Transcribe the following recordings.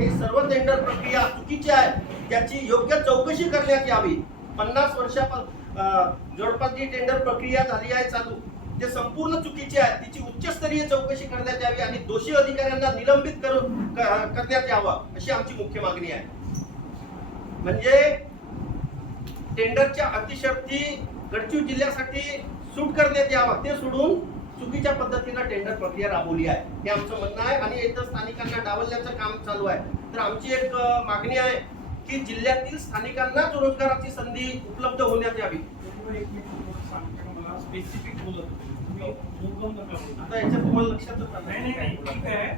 ही सर्व टेंडर प्रक्रिया चुकीची आहे. त्याची योग्य चौकशी करण्यात यावी. पन्नास वर्षापासून जवळपास जी टेंडर प्रक्रिया झाली आहे चालू ते संपूर्ण चुकीची आहे तिची उच्चस्तरीय चौकशी करण्यात यावी आणि दोषी अधिकाऱ्यांना निलंबित करून करण्यात यावं अशी आमची मुख्य मागणी आहे. म्हणजे टेंडरच्या अतिशक्ती गडचिरोली जिल्ह्यासाठी सूट करण्यात यावं ते सोडून चुकीच्या पद्धतीनं टेंडर प्रक्रिया राबवली आहे. हे आमचं म्हणणं आहे आणि इथं स्थानिकांना डावलण्याचं काम चालू आहे. तर आमची एक मागणी आहे की जिल्ह्यातील स्थानिकांनाच रोजगाराची संधी उपलब्ध होण्यात यावी. स्पेसिफिक आता याच्यात तुम्हाला लक्षातच नाही नाही ठीक आहे.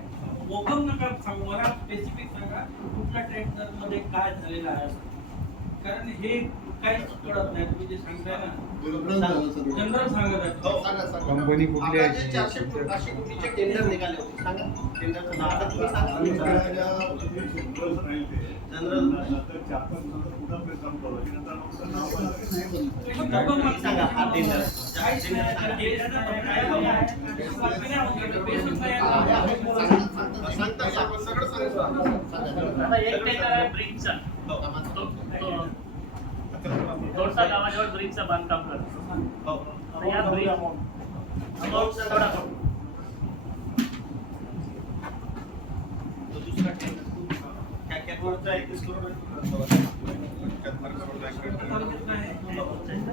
मोगम नका सांगू. मला स्पेसिफिक सांगा कुठल्या टेंडरमध्ये काय झालेलं आहे? कारण हे काहीच कळत नाही. तुम्ही जे सांगताय ना जनरल सांगत आहे. हो. कंपनी कुठली आहे? चारशे पाचशे कोटीचे टेंडर निघाले होते. सांगा. टेंडरचं नाव आता तुम्ही सांगा. जनरल सांगा हा टेंडर ब्रिजचा गावाजवळ बांधकाम करतो हो. या ब्रिज अमाऊंट थोडा दुसरा टेंडर तालुक्यात नाही. आता कोणत्या तालुक्यात आहे? एटापल्ली तालुक्यात दोनही कामं एटापल्ली तालुक्यातलंच आहे तुळसा गावाजवळ एक ब्रिज आहे ना? नाव ब्रिज किती कोटीचं काम आहे? सोडापूर टेंडर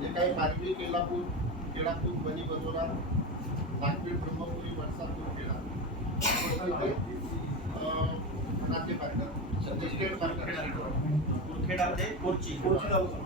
जे काही पारवी केलापूर केळापूर बनी बंदोरा नागपूर ब्रह्मपुरी वडसापूर केळा नाते पार्कर स्टेट पार्कर कुरखेडा ते कोरची कोरची तालुका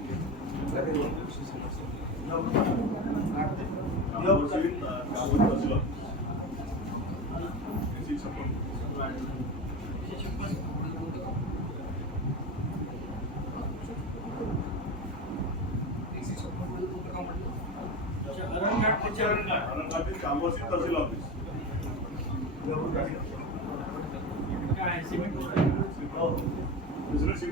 अरंगाट कसं त्याच्यानंतर ते ते छप्पन कोटी एकूण एकूण एकूण आणि तो एकशे छप्पन वाला अरणघाट ते चरणघाट काय आहे? सिमेंट रोड आहे का?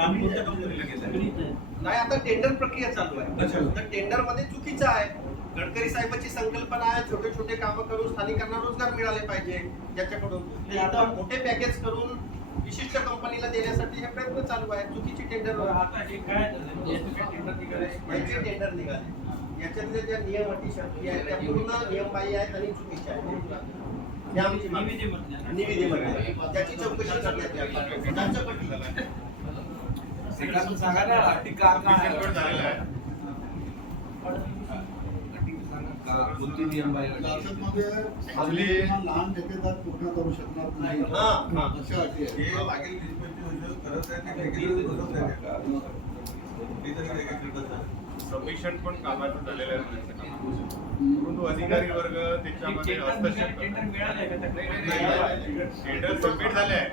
काम कोणत्या कंपनीला केलं नाही आता टेंडर प्रक्रिया चालू आहे. तर टेंडरमध्ये चुकीचं आहे. गडकरी साहेबांची संकल्पना आहे छोटे छोटे कामं करून स्थानिकांना रोजगार मिळाले पाहिजे ज्याच्याकडून आता मोठे पॅकेज करून विशिष्ट कंपनीला देण्यासाठी हे प्रयत्न चालू आहे. चुकीची टेंडर आता हे काय टेंडर निघालंय? याचे टेंडर निघाले? याच्यातले ज्या नियम अटी शर्ती आहेत त्या पूर्ण नियमबाह्य आहेत आणि चुकीच्या आहेत. ही त्याची चौकशी करण्यात यावी. सांगा ना झालेलं आहे. कोणती नियम हल्ली लहान ठेकेदार पूर्ण करू शकणार नाही. हा, हा. अशा अटी आहे ते ठेकेदार करत आहे का? ते तरी काही काही करत नाही. सबमिशन पण कामाचं झालेलं आहे म्हणायचं काम. परंतु अधिकारी वर्ग त्याच्यामध्ये हस्तक्षेप टेंडर मिळालंय का त्या नाही, नाही, नाही. टेंडर सबमिट झाले आहे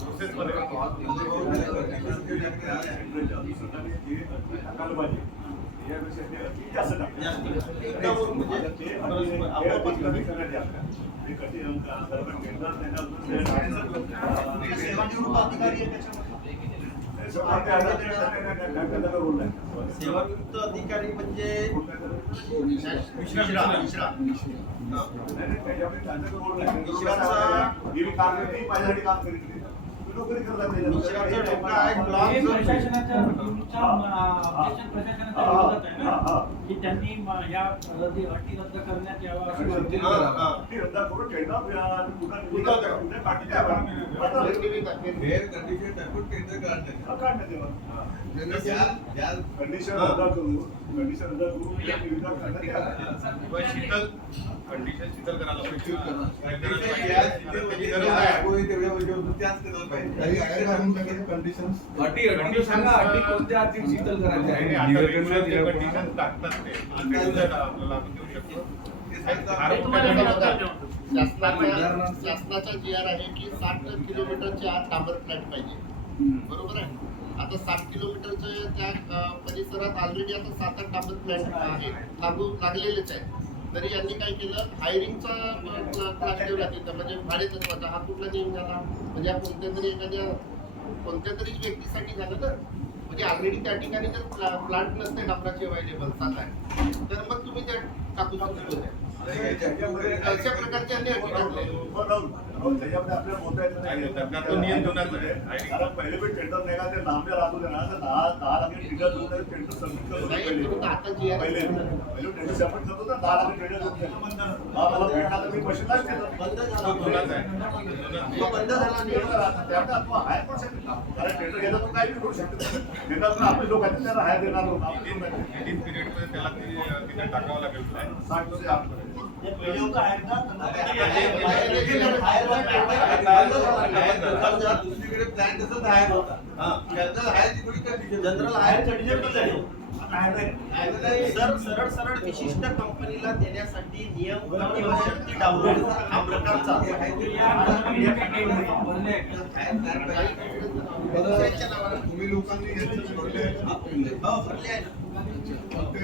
प्रोसेसमध्ये एकदावर म्हणजे परस्पर आपोआपच सेवानिवृत्त अधिकारी आहे त्याच्यामध्ये सेवानिवृत्त अधिकारी म्हणजे मिश्रा मिश्रा मिश्राचं डोकं आहे. हे त्यांनी या अटी रद्द करण्यात शीतल कंडिशन शीतल करायला पाहिजे. त्याची गरज आहे कोणी तेवढ्या वर्षी होतं त्याच करायला काही आहे का पाहिजे. अटी अटी सांगा अटी कोणत्या अटी शीतल करायच्या कंडिशन टाकतात ते. आपल्याला देऊ शकतो. शासनाचा जी आर आहे की साठ किलोमीटरच्या आत डांबर फ्लॅट पाहिजे. बरोबर आहे? आता साठ किलोमीटरच्या त्या परिसरात ऑलरेडी आता सात आठ डांबर फ्लॅट आहे. लागू लागलेलेच आहे तरी यांनी काय केलं? हायरिंगचा क्लास ठेवला तिथं. म्हणजे भाडे तत्वाचा हा कुठला नियम झाला? म्हणजे हा कोणत्या तरी एखाद्या कोणत्या तरी व्यक्तीसाठी झालं ना? म्हणजे ऑलरेडी त्या ठिकाणी जर प्लांट नसते डांबराची अवेलेबल आहे. तर मग तुम्ही ते टाकू शकतो अशा प्रकारचे अन्य अटी टाकले आणि त्यातला तो नियम जुनाच आहे. पहिले पण टेंडर नाही का ते लांबे राहत होते ना. तर दहा दहा लाख टेंडर होत टेंडर सबमिट करत होते नाही, पहिले. परंतु आता जी आहे- पहिले. पहिले टेंडर सबमिट करत होता दहा लाख टेंडर होत दहा मला भेटला तर मी पैसे नाही देत. बंद तो झाला बंद त्यामुळे आपण हायर पण शकतो कारण टेंडर घेता तो काही बी करू शकतो. टेंडर आपले लोक आहेत त्यांना हायर देणार. विदिन पिरियडमध्ये त्याला ती- तिथे टाकावं लागेल. दुसरीकडे प्लॅन तसंच हायर होता हा. जनरल सर सरळ सरळ विशिष्ट कंपनीला देण्यासाठी नियम शर्ती डावलून हा प्रकारचा दुसऱ्यांच्या नावानं. तुम्ही लोकांनी भरले आहे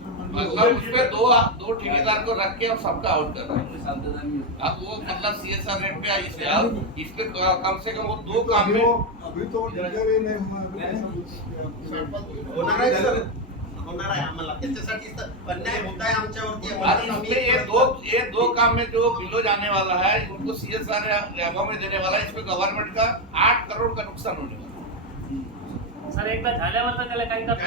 उस पर मतलब दो दो ठेकेदार को रख के अब सबका आउट कर रहे हैं। अब वो मतलब सी एस आर रेट पे इस पे अब इस पे कम से कम वो दो काम अभी में अभी तो डिक्लेयर ही नहीं होणार आहे सर। होणार आहे आम्हाला त्याच्यासाठी तर अन्याय होत आहे आमच्यावरती और म्हणून आम्ही इसमें ये दो ये दो काम में जो बिलो जाने वाला है उनको सी एस आर रेबा में देने वाला है इसमें गवर्नमेंट का आठ करोड़ का नुकसान होने वाला है। सर एकदा झाल्यावर तर त्याला काही करता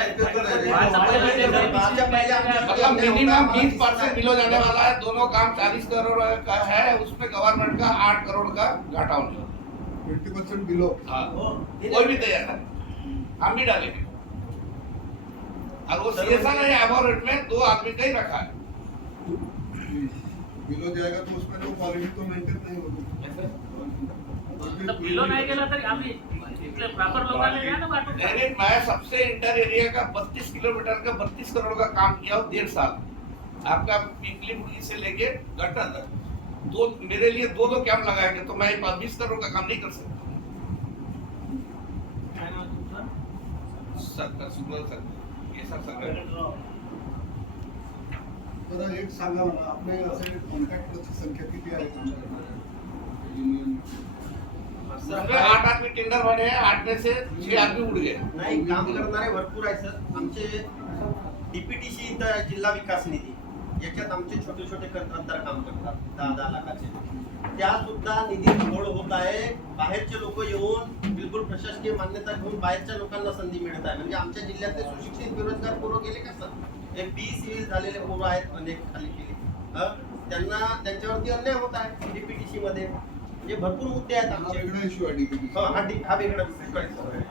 मिनिमम बीस परसेंट बिलो जाने वाला है दोनों काम चालीस करोड़ का है उसमें गवर्नमेंट का आठ करोड़ का घाटा होने वाला है ट्वेंटी परसेंट बिलो. हाँ, कोई भी तैयार है हम भी डालेंगे और वो सी एस आर में दो आदमी का ही रखा है बिलो जाएगा तो उसमें तो क्वालिटी तो मेंटेन नहीं होगी बिलो नाही गेला तरी आम्ही इथले प्रॉपर लोकांना द्या ना पाठवून मैंने मैं सबसे इंटर एरिया का बत्तीस किलोमीटर का बत्तीस करोड़ का काम किया हूँ डेढ़ साल। आपका पिंपली मुड़ी से लेके गट्टा तक। दो मेरे लिए दो दो कैंप लगाएँगे तो मैं बीस करोड़ का काम नहीं कर सकता। सकता ये सब जरा एक सांगा मला आपले असे संख्या किती आहे काम सगळे आठ आदमी टेंडर वाले आठ में से छह आदमी उड़ गए। नाही काम करणारे भरपूर आहे सर. आमचे डीपीटीसी जिल्हा विकास निधी. याच्यात आमचे छोटे छोटे कंत्राटदार काम करतात दहा दहा लाखाचे. त्या सुद्धा निधी घोळ होत आहे. बाहेरचे लोक येऊन बिलकुल प्रशासकीय मान्यता घेऊन बाहेरच्या लोकांना संधी मिळत आहे. म्हणजे आमच्या जिल्ह्यातले सुशिक्षित बेरोजगार पोरं गेले का सर? हे बी सिव्हिल झालेले पोरं आहेत अनेक खाली गेले त्यांना त्यांच्यावरती अन्याय होत आहे डीपीटीसी मध्ये. म्हणजे भरपूर मुद्दे आहेत हा आमचे वेगळा इश्यू आहे DPT. हो, हा हा वेगळा विषय आहे.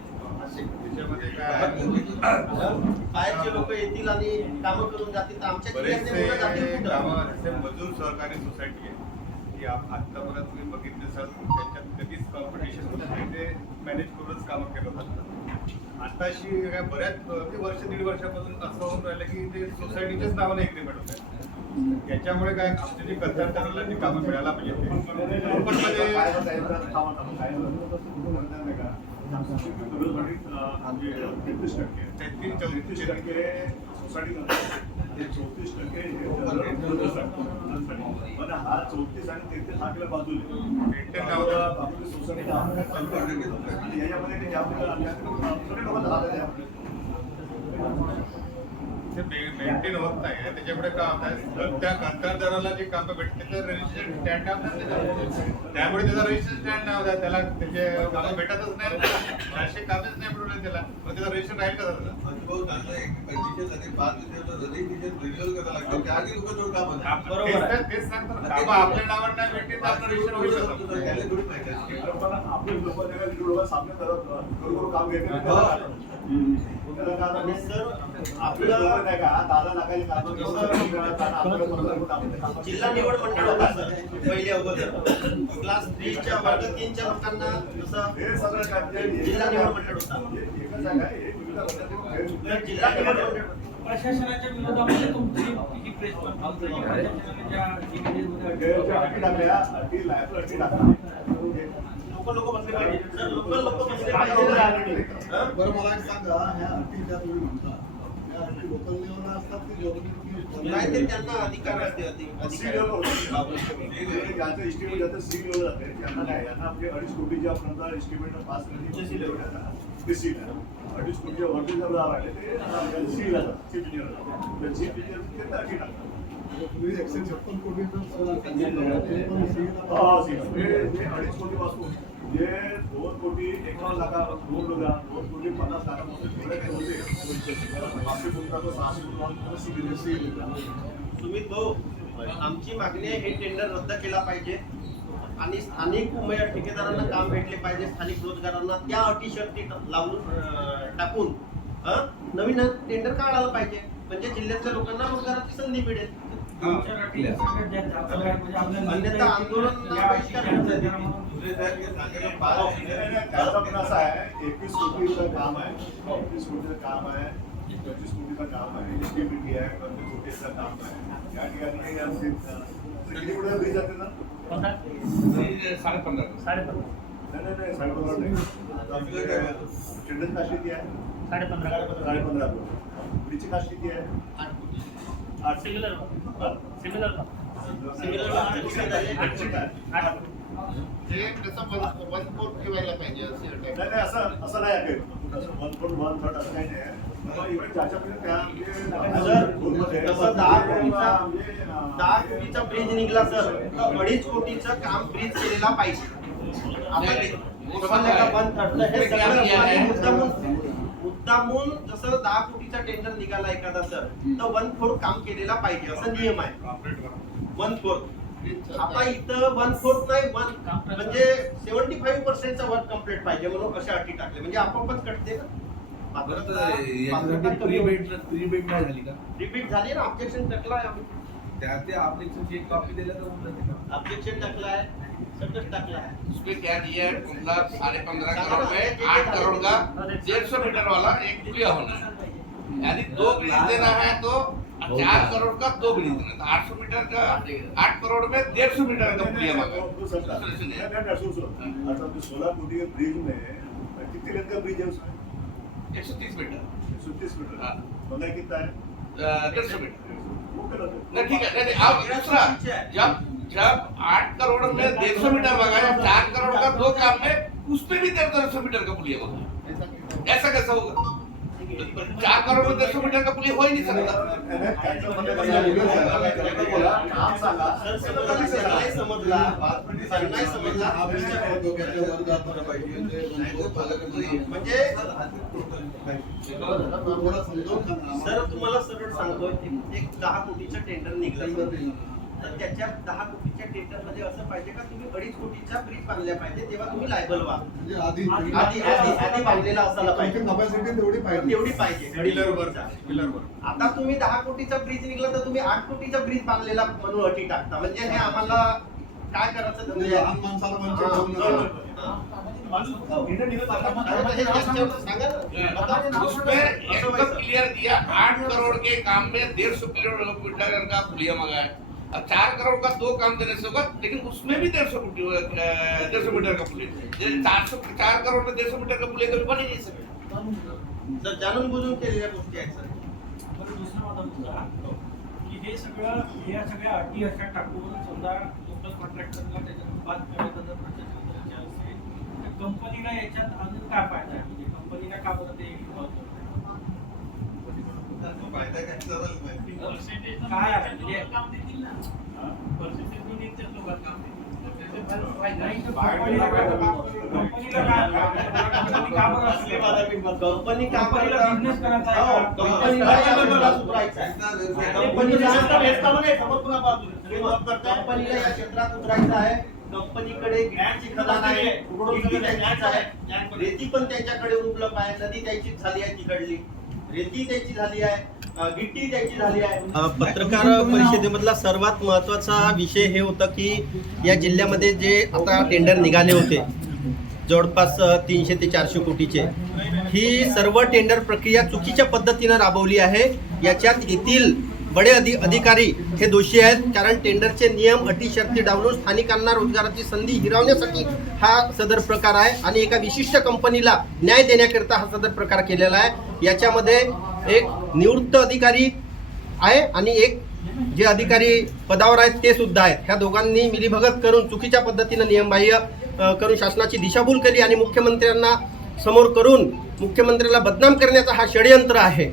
त्याच्यामध्ये काय आहे? बाहेरचे लोक येतील आणि कामं करून जातील तर आमच्या जिल्ह्यातले मुलं जातील बरेचसे कुठं? गावात असे मजूर सहकारी सोसायटी आहे की आप- आतापर्यंत तुम्ही बघितले असाल त्याच्यात कधीच कॉम्पिटिशन होत नाही ते मॅनेज करूनच कामं केलं जातात आताशी काय बऱ्याच म्हणजे वर्ष दीड वर्षापासून असं होऊन राहिलं की ते सोसायटीच्याच नावाने एग्रीमेंट होत आहे त्याच्यामुळे काय आमचे जे कंत्राटदाराला जे कामं मिळायला पाहिजे ते. नाही टक्के तेहतीस, चौतीस टक्के सोसायटी ते चौतीस टक्के पण हा चौतीस आणि तेहतीस आपल्या बाजूला आपली सोसायटी याच्यामध्ये ते मेंटेन होत नाही. त्याच्यामुळे काय होत आहे? त्या कंत्राटदाराला जे काम भेटते तर रजिस्ट्रेशन स्टँड त्यामुळे त्याचा रजिस्ट्रेशन स्टँड नाव त्याला त्याचे कामं भेटतच नाही असे कामच नाही मिळवले त्याला मग त्याचा रजिस्टर राहील का? अनुभव चांगला कंडिशन आणि पाच दिवसाचं रिन्युअल करायला लागतं त्या आधी लोक जोड काम बरोबर आहे. तेच ना. आपल्या नावावर नाही भेटली तर आपलं? त्याला थोडी माहिती असते. आणि सर आपले जिल्हा निवड मंडळ होता सर पहिले अगोदर. क्लास थ्रीच्या वर्ग तीनच्या लोकांना जसं जिल्हा निवड मंडळ होता. प्रशासनाच्या विरोधामध्ये तुमची ही प्रेस लोक लोक बसले पाहिजे. सर लोकल लोक बसले पाहिजे. हं? बरं मला एक सांगा ह्या अटी ज्या तुम्ही म्हणता त्या अटी लोकल लेवलला असतात की गव्हर्नमेंट नाही ते त्यांना अधिकार असते सी अधिकार. लेवल होतं. ज्यांचं estimate जातं सी लेवल जाते त्यांना काय यांना आपले अडीच कोटीच्या आपल्याला estimate पास करण्याची सी लेवल जातात ते अडीच कोटीच्या वरती जर राहिले ते जातात चीफ इंजिनियर चीफ इंजिनियर टाकतात तुम्ही हा, अडीच कोटी पासून. जे दोन कोटी एकावन्न लाखा दोन लाख दोन कोटी पन्नास लाखापासून जेवढे काही होते. पाचशे सहाशे कोटी सुमित भाऊ आमची मागणी आहे हे टेंडर रद्द केला पाहिजे. आणि स्थानिक ठेकेदारांना काम भेटले पाहिजे स्थानिक रोजगारांना. त्या अटी शर्ती लावून टाकून हं? नवीन टेंडर काढायला पाहिजे. म्हणजे जिल्ह्यातल्या लोकांना रोजगाराची संधी मिळेल. म्हणजे अन्यथा आंदोलन असं आहे एकवीस कोटीचं काम आहे एकवीस कोटीचं काम आहे पंचवीस कोटीचं काम आहे एसटीपीटी आहे पंचवीस कोटीचं काम आहे. या ठिकाणी ब्रिज जाते ना. पंधरा साढ़े पंद्रह साडेपंधरा नाही नाही नाही साडेपंधरा नाही चिल्ड्रन कास्ट किती आहे? साडेपंधरा साडेपंधरा ब्रिजची कास्ट किती आहे. आठ similar similar one one fourth ठेवायला पाहिजे असे नाही नाही असं असं नाही आहे काही. असं वन फोर वन थर्ड असं काही नाही दहा कोटीचा- ब्रिज निघला सर तर अडीच कोटीचं काम ब्रिज केलेला पाहिजे. बंद हे सगळं मुद्दामून मुद्दामून जसं दहा कोटीचा टेंडर निघाला एखादा सर तर वन फोर काम केलेला पाहिजे असं नियम आहे. वन फोर आता इथं वन फोर्थ नाही वन म्हणजे सेव्हन्टी फाईव्ह पर्सेंटचा वर्क कंप्लीट पाहिजे म्हणून अशा अटी टाकल्या म्हणजे आपोआपच कटते ना? झाली का? रिपीट झाली ना ऑब्जेक्शन टाकलाय आम्ही. त्या एक कॉपी दिल्या तर होऊन ऑब्जेक्शन टाकलाय सगळंच टाकलाय उसमें क्या दिया है मतलब साढ़े पंद्रह करोड़ में आठ करोड़ का डेढ़ सौ मीटर वाला एक पुलिया होना है। यानी दो ब्रिज देना है तो चार करोड़ का दो ब्रिज देना तो आठ सौ मीटर का आठ करोड़ में डेढ़ सौ मीटर का पुलिया तो। अच्छा तो सोलह कोटी के ब्रिज में कितने लेंथ का ब्रिज है उसमें? एक सौ तीस मीटर। एक सौ तीस मीटर। हाँ। बनाए कितना है? डेढ़ सौ मीटर? नहीं ठीक है नहीं नहीं दूसरा जब जब आठ करोड़ में डेढ़ सौ मीटर मंगाया चार करोड़ का दो काम में उसमें भी डेढ़ सौ मीटर का पुलिया होगा ऐसा कैसा होगा? चार करोड़ में डेढ़ मीटर का सर समजला नाही समजला पाहिजे. म्हणजे सर तुम्हाला सरळ सांगतोय एक- दहा कोटीचा टेंडर निघलं तर त्याच्यात दहा कोटीच्या टेंडरमध्ये असं पाहिजे का तुम्ही अडीच कोटीचा ब्रिज बांधल्या पाहिजे तेव्हा तुम्ही लायबल व्हा म्हणजे आधी आधी आधी आधी बांधलेला असायला पाहिजे कपॅसिटी तेवढी पाहिजे तेवढी पाहिजे आता तुम्ही दहा कोटीचा ब्रिज निघला तर तुम्ही आठ कोटीचा ब्रिज बांधलेला म्हणून अटी टाकता म्हणजे हे आम्हाला काय करायचं म्हणजे धंदे आहे? लहान माणसाला हा, नका. हा. हे त्यांच्यावर सांगा ना. उसमें क्लियर दिया आठ करोड़ के काम में डेढ़ सौ किलोमीटर का पुलिया मंगाया चार करोड़ का दो काम देने से होगा लेकिन उसमें भी डेढ़ सौ डेढ़ सौ मीटर का पुलिया चार सौ चार करोड़ में डेढ़ सौ मीटर का पुलिया कभी बन ही नहीं सकता। जर जाणून बुजून केलेल्या गोष्टी आहेत सर? बरं दुसरा माझा मुद्दा की हे सगळं या सगळ्या अटी अशा टाकून समजा लोकल कॉन्ट्रॅक्टरला त्याच्यातून बाद करायचा जर प्रयत्न करायचे असेल तर कंपनीला याच्यात अजून काय फायदा आहे? म्हणजे कंपनीला का बरं ते involve करतात? फायदा काय? जवळ नाही. काय आहे? म्हणजे कंपनी करायचा कंपनीला या क्षेत्रात उतरायचं आहे. कंपनीकडे गिट्टीची खदान आहे गिट्टी आहे रेती पण त्यांच्याकडे उपलब्ध आहे नदी त्यांची झाली आहे तिकडली रेती त्यांची झाली आहे गिट्टी त्याची झाली आहे. पत्रकार परिषदेमधला सर्वात महत्त्वाचा विषय हे होता की या जिल्ह्यामध्ये जे आता टेंडर निघाले होते जवळपास तीनशे ते चारशे कोटीचे ही सर्व टेंडर प्रक्रिया चुकीच्या पद्धतीनं राबवली आहे. याच्यात येथील बडे अधि अधिकारी हे दोषी आहेत. कारण टेंडरचे नियम अटी शर्ती डावलून स्थानिकांना रोजगाराची संधी हिरावण्यासाठी हा सदर प्रकार आहे. आणि एका विशिष्ट कंपनीला न्याय देण्याकरिता हा सदर प्रकार केलेला आहे. याच्यामध्ये एक निवृत्त अधिकारी आहे आणि एक जे अधिकारी पदावर आहेत ते सुद्धा आहेत. ह्या दोघांनी मिलीभगत करून चुकीच्या पद्धतीनं नियमबाह्य करून शासनाची दिशाभूल केली आणि मुख्यमंत्र्यांना समोर करून मुख्यमंत्र्याला बदनाम करण्याचा हा षडयंत्र आहे.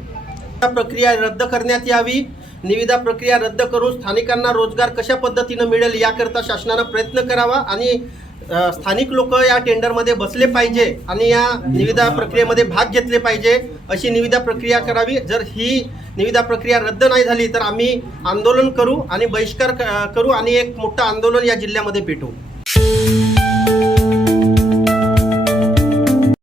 प्रक्रिया रद्द करण्यात यावी. निविदा प्रक्रिया रद्द करून स्थानिकांना रोजगार कशा पद्धतीनं मिळेल याकरता शासनानं प्रयत्न करावा आणि स्थानिक लोक या टेंडरमध्ये बसले पाहिजे आणि या निविदा प्रक्रियेमध्ये भाग घेतले पाहिजे अशी निविदा प्रक्रिया करावी. जर ही निविदा प्रक्रिया रद्द नाही झाली तर आम्ही आंदोलन करू आणि बहिष्कार क- करू आणि एक मोठं आंदोलन या जिल्ह्यामध्ये पेटवू.